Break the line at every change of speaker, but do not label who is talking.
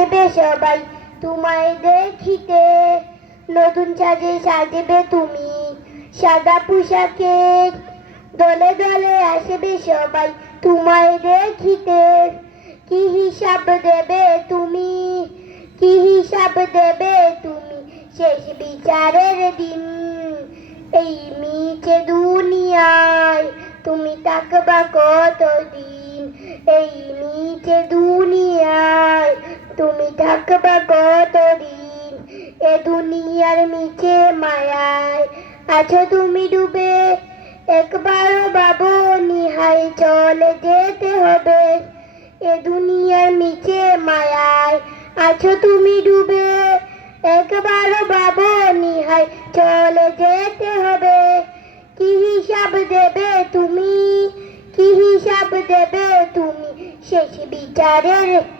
আসবে সবাই তোমায় দেখিতে। নতুন সাজে সাজবে তুমি সাদা পোশাকে। দলে দলে আসবে সবাই তোমায় দেখিতে। কি হিসাব দেবে তুমি? কি হিসাব দেবে তুমি? শেষ বিচারের দিন। এই মিছে দুনিয়ায় তুমি থাকবা কতদিন? এই মিছে দুনিয়ায় তুমি থাকবা কতদিন? এ দুনিয়ার মিছে মায়ায় আছো তুমি ডুবে। একবার বাবু নিহাই চলে যেতে হবে। এ দুনিয়ার মিছে মায়ায় আছো তুমি ডুবে। একবার বাবু নিহাই চলে যেতে হবে। কি হিসাব দেবে তুমি? কি হিসাব দেবে তুমি? শেষ বিচারের